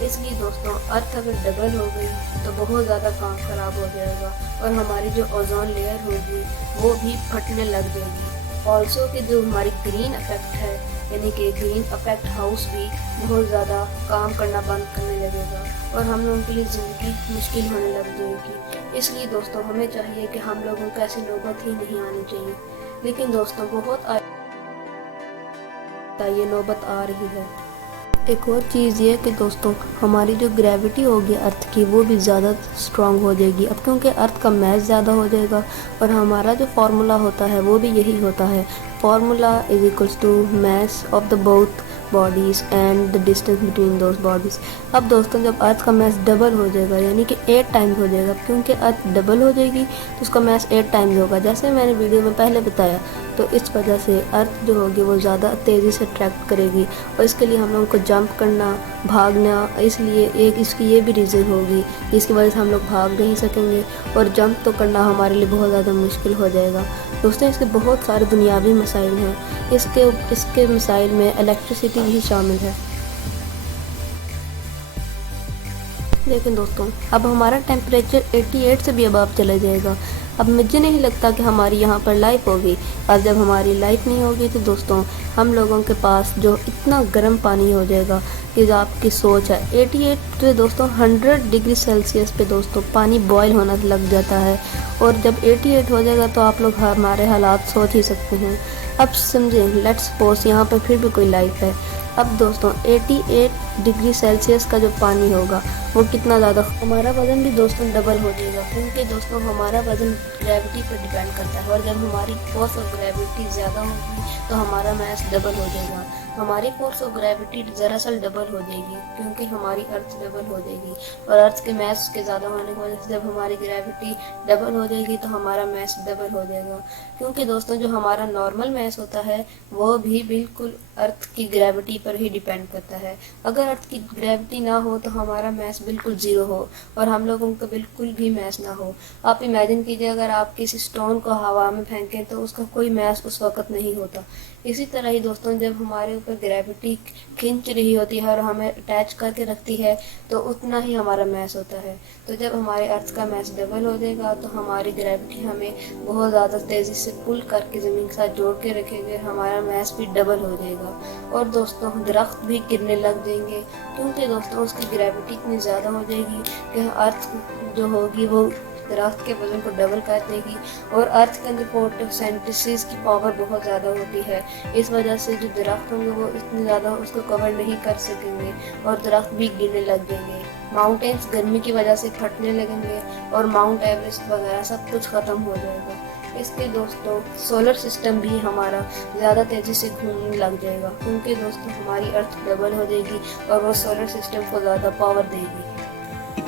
اس لیے دوستوں ارتھ اگر ڈبل ہو گئی تو بہت زیادہ کام خراب ہو جائے گا اور ہماری جو اوزون لیئر ہوگی وہ بھی پھٹنے لگ جائے گی۔ آلسو کہ جو ہماری گرین افیکٹ ہے یعنی کہ گرین افیکٹ ہاؤس بھی بہت زیادہ کام کرنا بند کرنے لگے گا اور ہم لوگوں کے لیے زندگی مشکل ہونے لگ جائے گی۔ اس لیے دوستوں ہمیں چاہیے کہ ہم لوگوں کو ایسی نوبت ہی نہیں آنی چاہیے، لیکن دوستوں بہت یہ نوبت آ رہی ہے۔ ایک اور چیز یہ کہ دوستوں ہماری جو گریوٹی ہوگی ارتھ کی وہ بھی زیادہ اسٹرانگ ہو جائے گی، اب کیونکہ ارتھ کا میس زیادہ ہو جائے گا اور ہمارا جو فارمولا ہوتا ہے وہ بھی یہی ہوتا ہے، formula is equals to mass of the both bodies and the distance between those bodies. اب دوستوں جب ارتھ کا میس ڈبل ہو جائے گا یعنی کہ 8 ٹائمز ہو جائے گا، کیونکہ ارتھ ڈبل ہو جائے گی تو اس کا میس 8 ٹائمز ہوگا، جیسے میں نے ویڈیو میں پہلے بتایا۔ تو اس وجہ سے ارتھ جو ہوگی وہ زیادہ تیزی سے ٹریکٹ کرے گی اور اس کے لیے ہم لوگوں کو جمپ کرنا، بھاگنا، اس لیے اس کی یہ بھی ریزن ہوگی جس کی وجہ سے ہم لوگ بھاگ نہیں سکیں گے اور جمپ تو کرنا ہمارے لیے بہت زیادہ مشکل ہو جائے گا۔ دوستوں اس کے بہت سارے دنیاوی مسائل ہیں، اس کے مسائل میں الیکٹریسٹی بھی شامل ہے۔ لیکن دوستوں اب ہمارا ٹیمپریچر 88 سے بھی اباب چلا جائے گا، اب مجھے نہیں لگتا کہ ہماری یہاں پر لائف ہوگی، اور جب ہماری لائف نہیں ہوگی تو دوستوں ہم لوگوں کے پاس جو اتنا گرم پانی ہو جائے گا کہ آپ کی سوچ ہے 88 سے دوستوں 100 ڈگری سیلسیس پہ دوستوں پانی بوائل ہونا لگ جاتا ہے، اور جب 88 ہو جائے گا تو آپ لوگ ہمارے حالات سوچ ہی سکتے ہیں۔ اب سمجھیں لیٹس سپوز یہاں پر پھر بھی کوئی لائف ہے، اب دوستوں 88 ڈگری سیلسیس کا جو پانی ہوگا وہ کتنا زیادہ، ہمارا وزن بھی دوستوں ڈبل ہو جائے گا، کیونکہ دوستوں ہمارا وزن گریوٹی پر ڈیپینڈ کرتا ہے، اور جب ہماری فورس آف گریوٹی زیادہ ہوگی تو ہمارا میس ڈبل ہو جائے گا۔ ہماری فورس آف گریوٹی دراصل ڈبل ہو جائے گی کیونکہ ہماری ارتھ ڈبل ہو جائے گی، اور ارتھ کے میس کے زیادہ ہونے کی وجہ سے جب ہماری گریوٹی ڈبل ہو جائے گی تو ہمارا میس ڈبل ہو جائے گا، کیونکہ دوستوں جو ہمارا نارمل میس ہوتا ہے وہ بھی بالکل ارتھ کی گریوٹی پر ہی ڈیپینڈ کرتا ہے۔ اگر ارتھ کی گریوٹی نہ ہو تو ہمارا میس بالکل زیرو ہو اور ہم لوگوں کا بالکل بھی میس نہ ہو۔ آپ امیجن کیجئے اگر آپ کسی سٹون کو ہوا میں پھینکیں تو اس کا کوئی میس اس وقت نہیں ہوتا۔ اسی طرح ہی دوستوں جب ہمارے اوپر گریوٹی کھینچ رہی ہوتی ہے اور ہمیں اٹیچ کر کے رکھتی ہے تو اتنا ہی ہمارا میس ہوتا ہے، تو جب ہمارے ارتھ کا میس ڈبل ہو جائے گا تو ہماری گریوٹی ہمیں بہت زیادہ تیزی سے پل کر کے زمین کے ساتھ جوڑ کے رکھے گا، ہمارا میس بھی ڈبل ہو جائے گا، اور دوستوں درخت بھی گرنے لگ جائیں گے، کیونکہ دوستوں اس کی گریوٹی اتنی زیادہ ہو جائے گی کہ ارتھ جو ہوگی وہ درخت کے وزن کو ڈبل کر دے گی، اور ارتھ کے اندر فوٹوسینتھسس کی پاور بہت زیادہ ہوتی ہے، اس وجہ سے جو درخت ہوں گے وہ اتنی زیادہ اس کو کور نہیں کر سکیں گے اور درخت بھی گرنے لگ جائیں گے، ماؤنٹینس گرمی کی وجہ سے پھٹنے لگیں گے اور ماؤنٹ ایوریسٹ وغیرہ سب کچھ ختم ہو جائے گا۔ اس کے دوستوں سولر سسٹم بھی ہمارا زیادہ تیزی سے گھومنے لگ جائے گا، کیونکہ دوستوں ہماری ارتھ ڈبل ہو جائے گی اور وہ سولر سسٹم کو زیادہ پاور دے گی۔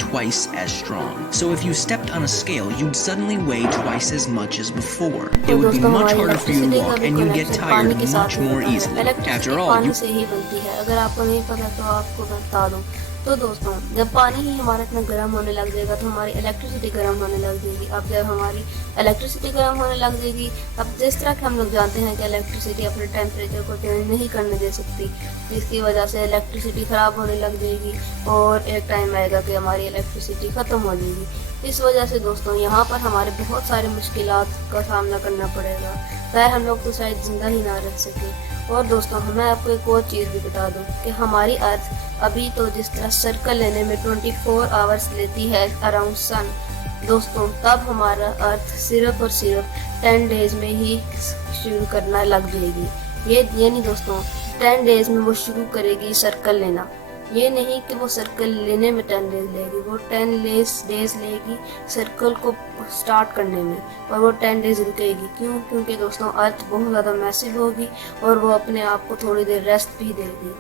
Twice as strong. So if you stepped on a scale, you'd suddenly weigh twice as much as before. It would be much harder for you to walk and you'd get tired much more easily. After all, پانی سے ہی بنتی ہے، اگر آپ کو نہیں پتا تو آپ کو بتا دوں۔ تو دوستوں جب پانی ہی ہمارا اتنا گرم ہونے لگ جائے گا تو ہماری الیکٹریسٹی گرم ہونے لگ جائے گی۔ اب جب ہماری الیکٹریسٹی گرم ہونے لگ جائے گی، اب جس طرح کہ ہم لوگ جانتے ہیں کہ الیکٹریسٹی اپنے ٹیمپریچر کو چینج نہیں کرنے دے سکتی، جس کی وجہ سے الیکٹریسٹی خراب ہونے لگ جائے گی اور ایک ٹائم آئے گا کہ ہماری الیکٹریسٹی ختم ہو جائے گی۔ اس وجہ سے دوستوں یہاں پر ہمارے بہت سارے مشکلات کا سامنا کرنا پڑے گا، خیر ہم لوگ تو شاید زندہ ہی نہ رہ سکیں۔ اور دوستوں میں آپ کو ایک اور چیز بھی بتا دوں کہ ہماری ارتھ ابھی تو جس طرح سرکل لینے میں 24 آورس لیتی ہے اراؤنڈ سن، دوستوں تب ہمارا ارتھ صرف اور صرف 10 ڈیز میں ہی شروع کرنا لگ جائے گی۔ یہ یعنی دوستوں 10 ڈیز میں وہ شروع کرے گی سرکل لینا، یہ نہیں کہ وہ سرکل لینے میں 10 ڈیز لے گی، وہ 10 ڈیز لے گی سرکل کو سٹارٹ کرنے میں، اور وہ 10 ڈیز رکے گی۔ کیوں؟ کیونکہ دوستوں ارتھ بہت زیادہ میسیو ہوگی اور وہ اپنے آپ کو تھوڑی دیر ریسٹ بھی دے گی۔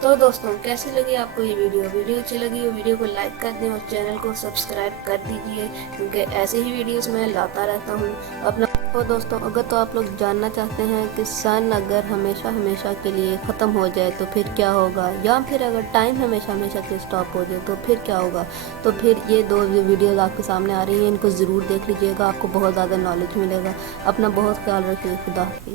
تو دوستوں کیسی لگی آپ کو یہ ویڈیو اچھی لگی ہو ویڈیو کو لائک کر دیں اور چینل کو سبسکرائب کر دیجئے، کیونکہ ایسے ہی ویڈیوز میں لاتا رہتا ہوں اپنا۔ اور دوستوں اگر تو آپ لوگ جاننا چاہتے ہیں کہ سن اگر ہمیشہ کے لیے ختم ہو جائے تو پھر کیا ہوگا، یا پھر اگر ٹائم ہمیشہ کے لیے سٹاپ ہو جائے تو پھر کیا ہوگا، تو پھر یہ دو ویڈیوز آپ کے سامنے آ رہی ہیں، ان کو ضرور دیکھ لیجئے گا، آپ کو بہت زیادہ نالج ملے گا۔ اپنا بہت خیال رکھیے، خدا حافظ۔